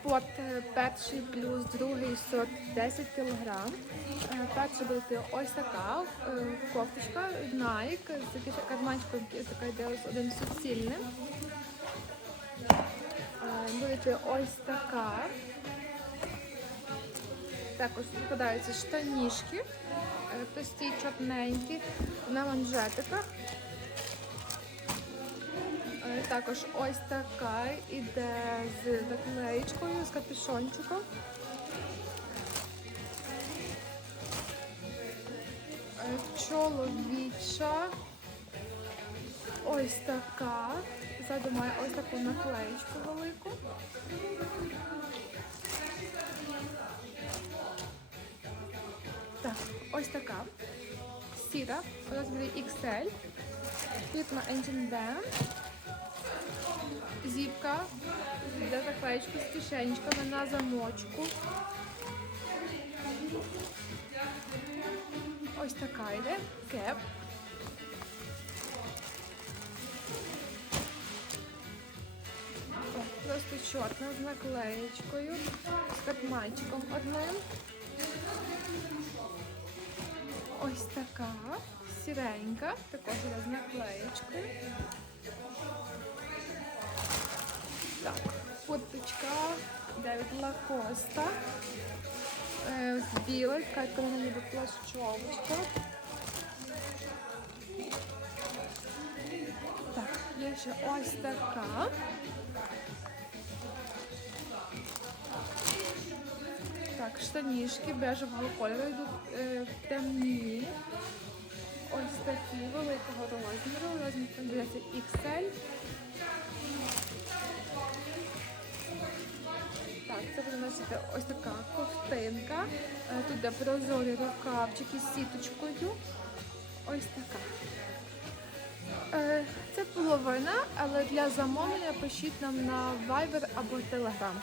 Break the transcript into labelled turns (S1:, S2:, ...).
S1: Спот е, перший плюс другий сорт 10 кг. Перша буде ось така е, кофточка Nike таким карманчиком, який така йде один суцільним. Е, Буде ось така. Також попадаються штанішки, е, тості чорненькі на манжетиках. Також ось така іде з наклеєчкою, з капюшончиком. Е, Чоловіча. Ось така. Ззаду має ось таку наклеєчку велику. Так, ось така. Сіра, У розмірі XL. Тут на Engine Band. Зіпка для заклеєчки з кишенечками на замочку. Ось така йде. Кеп. Просто чорна з наклеєчкою, з карманчиком одним. Ось така сіренька, також з наклеєчкою. Курточка Девід Лакоста. Е, з білої, така ніби плащовочка. Так, є ще ось така. Так, штанішки бежевого кольору йдуть е, темні. Ось такі великого розміру. Розмір там здається XL. Носити ось така ковтинка. Е, Тут де прозорі рукавчики з сіточкою. Ось така. Е, Це половина, але для замовлення пишіть нам на Viber або Telegram.